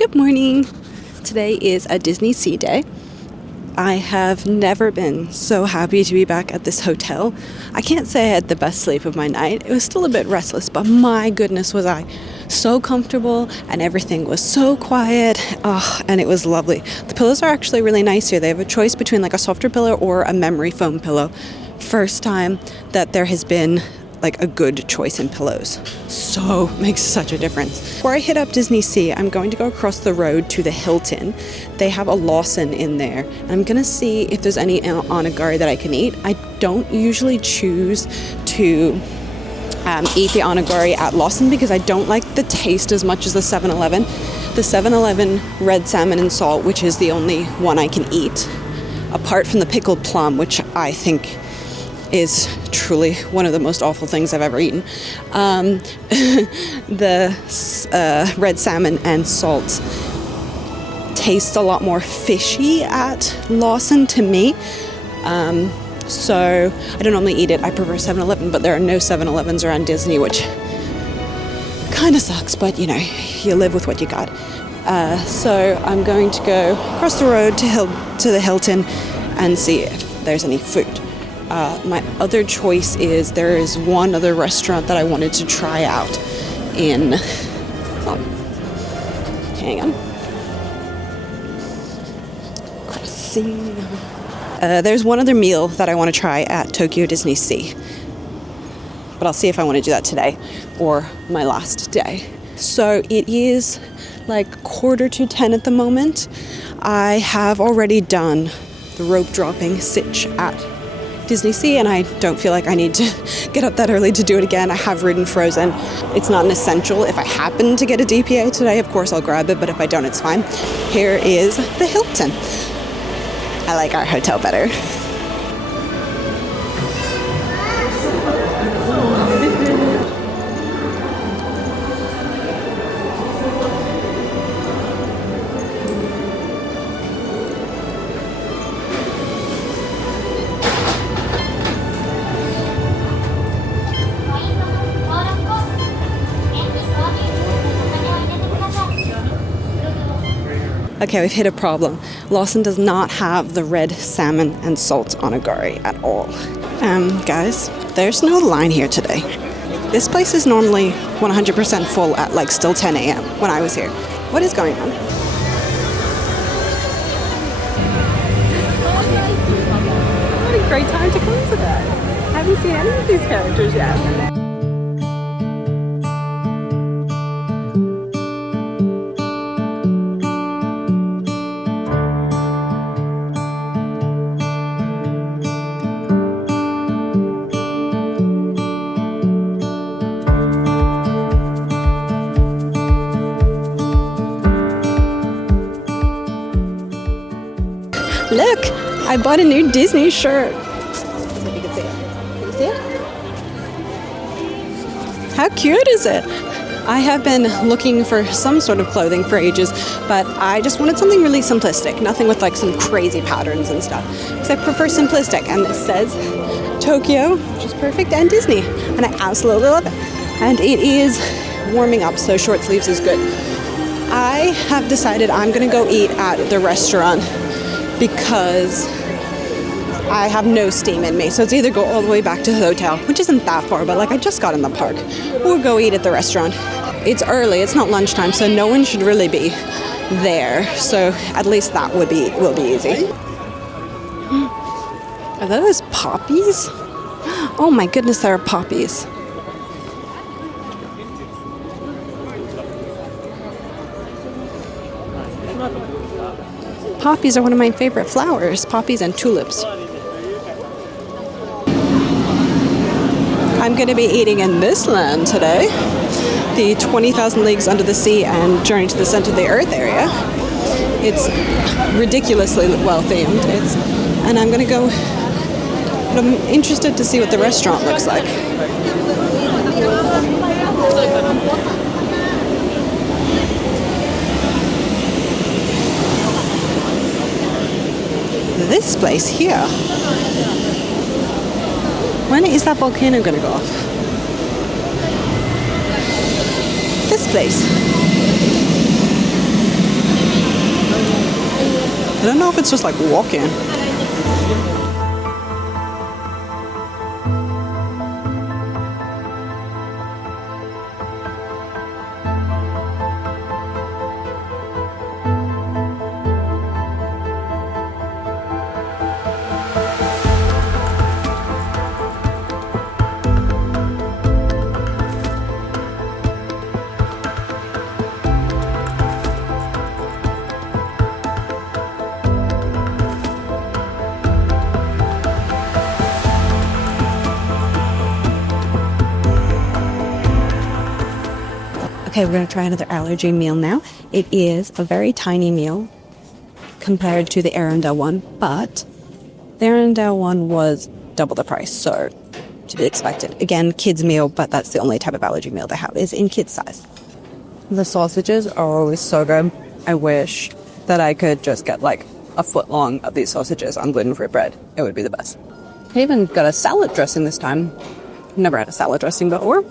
Good morning. Today is a DisneySea day. I have never been so happy to be back at this hotel. I can't say I had the best sleep of my night. It was still a bit restless, but my goodness was I so comfortable and everything was so quiet. And it was lovely. The pillows are actually really nice here. They have a choice between like a softer pillow or a memory foam pillow. First time that there has been like a good choice in pillows. So makes such a difference. Before I hit up DisneySea, I'm going to go across the road to the Hilton. They have a Lawson in there. And I'm gonna see if there's any onigiri that I can eat. I don't usually choose to eat the onigiri at Lawson because I don't like the taste as much as the 7-Eleven. The 7-Eleven red salmon and salt, which is the only one I can eat, apart from the pickled plum, which I think is truly one of the most awful things I've ever eaten. The red salmon and salt tastes a lot more fishy at Lawson to me. So I don't normally eat it. I prefer 7-Eleven, but there are no 7-Elevens around Disney, which kind of sucks, but you know, you live with what you got. So I'm going to go across the road to the Hilton and see if there's any food. My other choice is there is one other restaurant that I wanted to try out in, hang on, crossing. There's one other meal that I want to try at Tokyo DisneySea, but I'll see if I want to do that today or my last day. So it is like 9:45 at the moment. I have already done the rope dropping sitch at DisneySea, and I don't feel like I need to get up that early to do it again. I have ridden Frozen. It's not an essential. If I happen to get a DPA today, of course I'll grab it, but if I don't, it's fine. Here is the Hilton. I like our hotel better. Okay, we've hit a problem. Lawson does not have the red salmon and salt onigiri at all. Guys, there's no line here today. This place is normally 100% full at like still 10 a.m. when I was here. What is going on? What a great time to come to that. I haven't seen any of these characters yet. Look, I bought a new Disney shirt. Let's see if you can see it. Can you see it? How cute is it? I have been looking for some sort of clothing for ages, but I just wanted something really simplistic. Nothing with like some crazy patterns and stuff. Because I prefer simplistic. And this says Tokyo, which is perfect, and Disney. And I absolutely love it. And it is warming up, so short sleeves is good. I have decided I'm going to go eat at the restaurant because I have no steam in me. So it's either go all the way back to the hotel, which isn't that far, but like I just got in the park, or go eat at the restaurant. It's early, it's not lunchtime, so no one should really be there. So at least that will be easy. Are those poppies? Oh my goodness, there are poppies. Poppies are one of my favorite flowers, poppies and tulips. I'm going to be eating in this land today, the 20,000 Leagues Under the Sea and Journey to the Center of the Earth area. It's ridiculously well themed. And I'm going to go, I'm interested to see what the restaurant looks like. This place here. When is that volcano gonna go off? This place. I don't know if it's just like walking. Okay, we're going to try another allergy meal now. It is a very tiny meal compared to the Arendelle one, but the Arendelle one was double the price, so to be expected. Again, kids meal, but that's the only type of allergy meal they have, is in kids size. The sausages are always so good. I wish that I could just get like a foot long of these sausages on gluten-free bread. It would be the best. I even got a salad dressing this time. Never had a salad dressing before.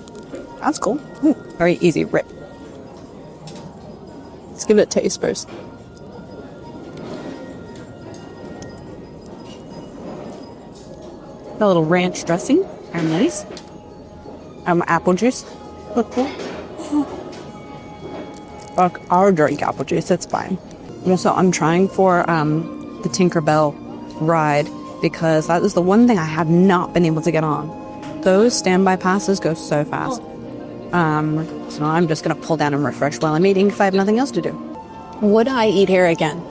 That's cool. Ooh, very easy rip. Let's give it a taste first. A little ranch dressing. And nice. Apple juice. Fuck, I'll drink apple juice. It's fine. Also, I'm trying for the Tinkerbell ride because that is the one thing I have not been able to get on. Those standby passes go so fast. So I'm just going to pull down and refresh while I'm eating if I have nothing else to do. Would I eat here again?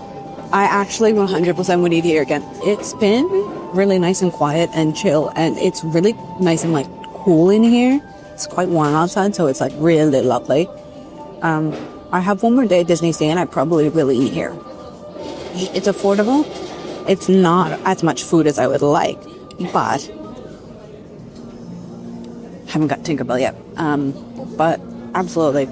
I actually 100% would eat here again. It's been really nice and quiet and chill, and it's really nice and like cool in here. It's quite warm outside, so it's like really lovely. I have one more day at DisneySea and I probably will eat here. It's affordable. It's not as much food as I would like, but haven't got Tinkerbell yet. But absolutely.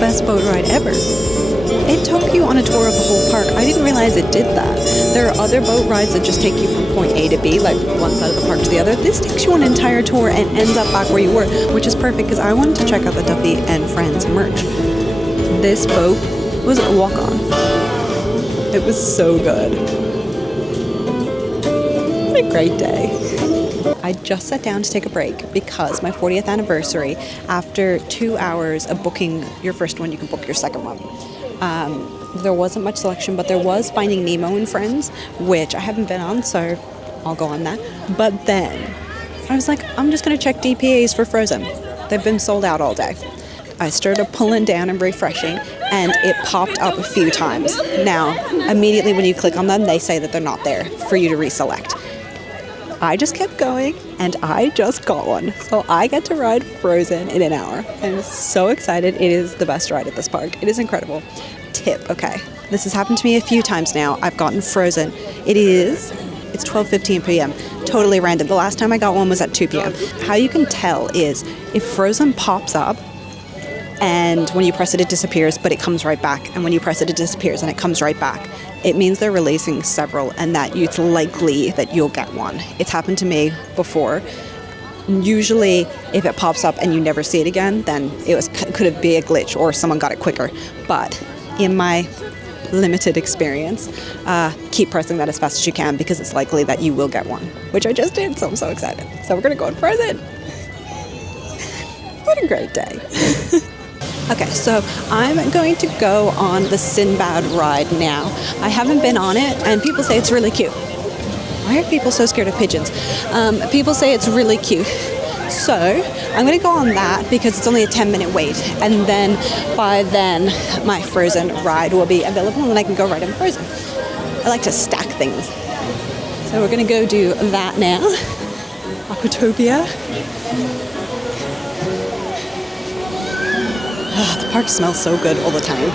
Best boat ride ever. It took you on a tour of the whole park. I didn't realize it did that. There are other boat rides that just take you from point A to B, like one side of the park to the other. This takes you on an entire tour and ends up back where you were, which is perfect because I wanted to check out the Duffy and Friends merch. This boat was a walk-on. It was so good. What a great day. I I just sat down to take a break because my 40th anniversary, after 2 hours of booking your first one, you can book your second one. There wasn't much selection, but there was Finding Nemo and Friends, which I haven't been on, so I'll go on that. But then I was like, I'm just going to check DPAs for Frozen. They've been sold out all day. I started pulling down and refreshing, and it popped up a few times. Now, immediately when you click on them, they say that they're not there for you to reselect. I just kept going, and I just got one. So I get to ride Frozen in an hour. I'm so excited. It is the best ride at this park. It is incredible. Tip, okay. This has happened to me a few times now. I've gotten Frozen. It's 12:15 p.m. Totally random. The last time I got one was at 2 p.m. How you can tell is if Frozen pops up, and when you press it, it disappears, but it comes right back. And when you press it, it disappears, and it comes right back. It means they're releasing several, and that it's likely that you'll get one. It's happened to me before. Usually, if it pops up and you never see it again, then could be a glitch or someone got it quicker. But in my limited experience, keep pressing that as fast as you can because it's likely that you will get one, which I just did, so I'm so excited. So we're going to go on Frozen. What a great day. Okay, so I'm going to go on the Sinbad ride now. I haven't been on it, and people say it's really cute. Why are people so scared of pigeons? People say it's really cute. So I'm going to go on that because it's only a 10-minute wait. And then by then, my Frozen ride will be available, and then I can go ride in Frozen. I like to stack things. So we're going to go do that now. Aquatopia. The park smells so good all the time.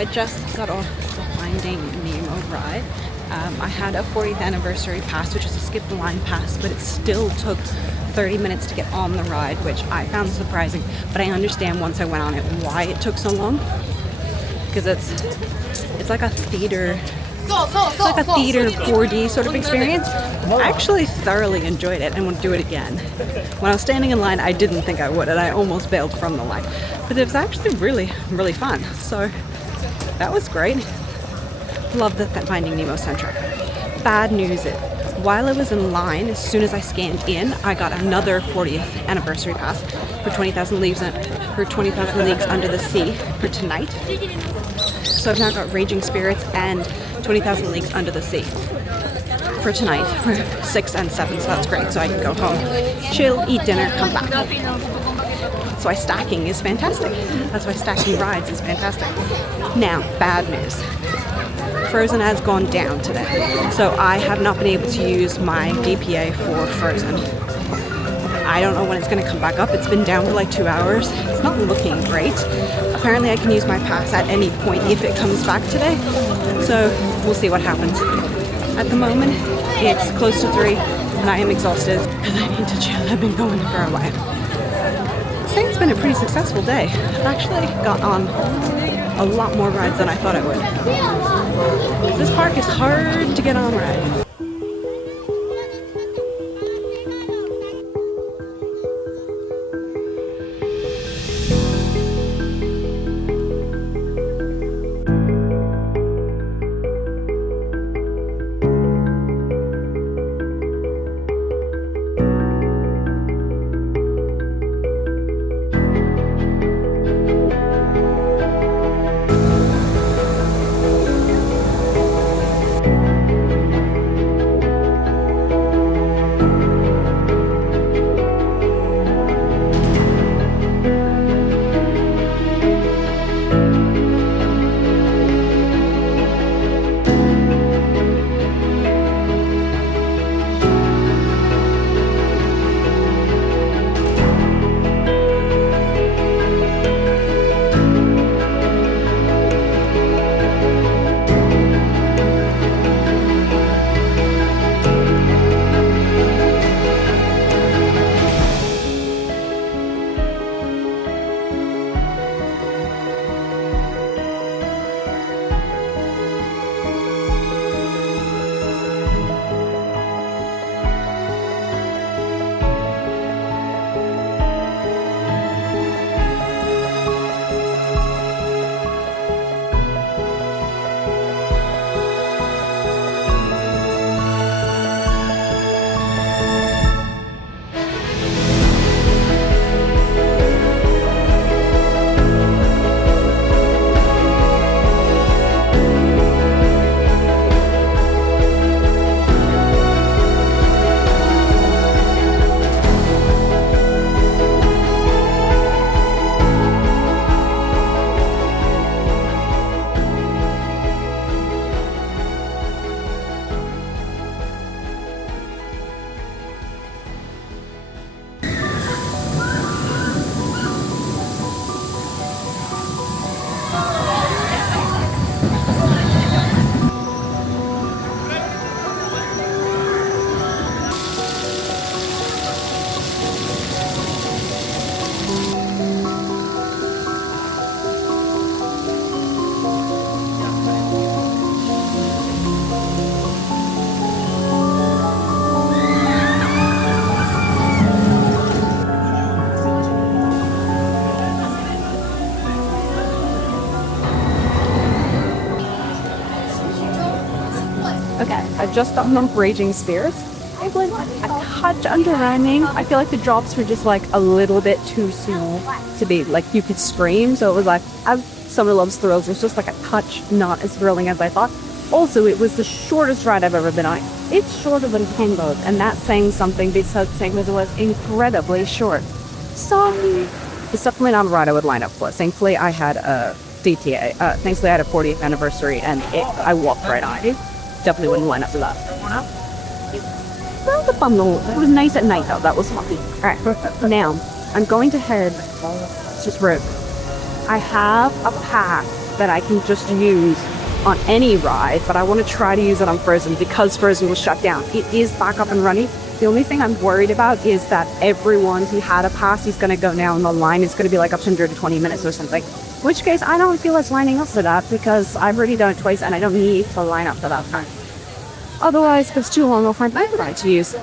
I just got off the Finding Nemo ride. I had a 40th anniversary pass, which is a skip the line pass, but it still took 30 minutes to get on the ride, which I found surprising. But I understand once I went on it why it took so long, because it's like a theater. It's like a theater 4D sort of experience. I actually thoroughly enjoyed it and would do it again. When I was standing in line, I didn't think I would, and I almost bailed from the line. But it was actually really, really fun. So that was great. Love the Finding Nemo soundtrack. Bad news is, while I was in line, as soon as I scanned in, I got another 40th anniversary pass for 20,000 Leagues Under the Sea for tonight. So I've now got Raging Spirits and 20,000 Leagues Under the Sea for tonight for 6 and 7, so that's great. So I can go home, chill, eat dinner, come back. That's why stacking is fantastic. That's why stacking rides is fantastic. Now, bad news. Frozen has gone down today, so I have not been able to use my DPA for Frozen. I don't know when it's going to come back up. It's been down for like 2 hours. It's not looking great. Apparently I can use my pass at any point if it comes back today, so we'll see what happens. At the moment, it's close to 3 and I am exhausted because I need to chill. I've been going for a while. I'd say it's been a pretty successful day. I've actually got on a lot more rides than I thought I would. This park is hard to get on rides. I've just gotten on Raging Spirits. It was a touch underwhelming. I feel like the drops were just like a little bit too small to be like you could scream. So it was like, as someone loves thrills, it was just like a touch not as thrilling as I thought. Also, it was the shortest ride I've ever been on. It's shorter than Tinkerbell, and that's saying something because Tinkerbell was incredibly short. So it's definitely not a ride I would line up for. Thankfully, I had a DTA. Thankfully, I had a 40th anniversary, and I walked right on it. Definitely wouldn't line up for that. Well, the fun though. It was nice at night though. That was fun. All right, now I'm going to head. It's just rude. I have a pass that I can just use on any ride, but I want to try to use it on Frozen because Frozen was shut down. It is back up and running. The only thing I'm worried about is that everyone who had a pass is going to go now and the line is going to be like up to 120 minutes or something. In which case, I don't feel like lining up for that because I've already done it twice and I don't need to line up for that time. Otherwise, if it's too long, I'll find my ride to use.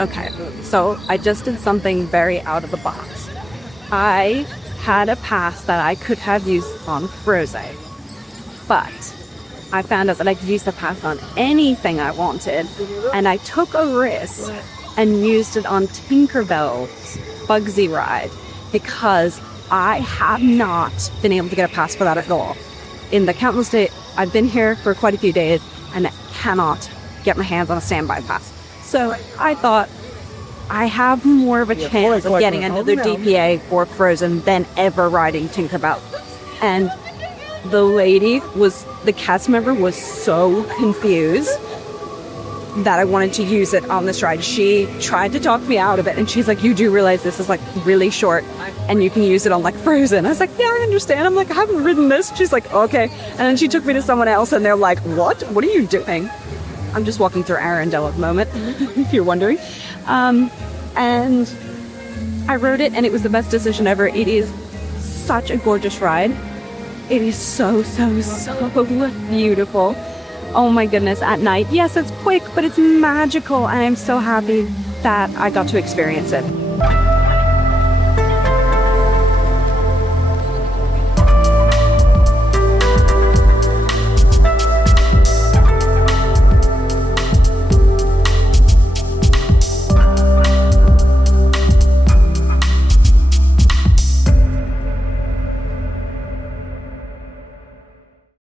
Okay, so I just did something very out of the box. I had a pass that I could have used on Frozen, but I found out that I could use the pass on anything I wanted, and I took a risk and used it on Tinkerbell's Buggies ride because I have not been able to get a pass for that at all. In the countless days, I've been here for quite a few days and I cannot get my hands on a standby pass. So I thought I have more of a chance of getting another DPA for Frozen than ever riding Tinkerbell. And the cast member was so confused that I wanted to use it on this ride. She tried to talk me out of it and she's like, you do realize this is like really short and you can use it on like Frozen. I was like, yeah, I understand. I'm like, I haven't ridden this. She's like, okay. And then she took me to someone else and they're like, what are you doing? I'm just walking through Ariel at the moment, if you're wondering. And I rode it and it was the best decision ever. It is such a gorgeous ride. It is so beautiful. Oh my goodness, at night. Yes, it's quick, but it's magical, and I'm so happy that I got to experience it.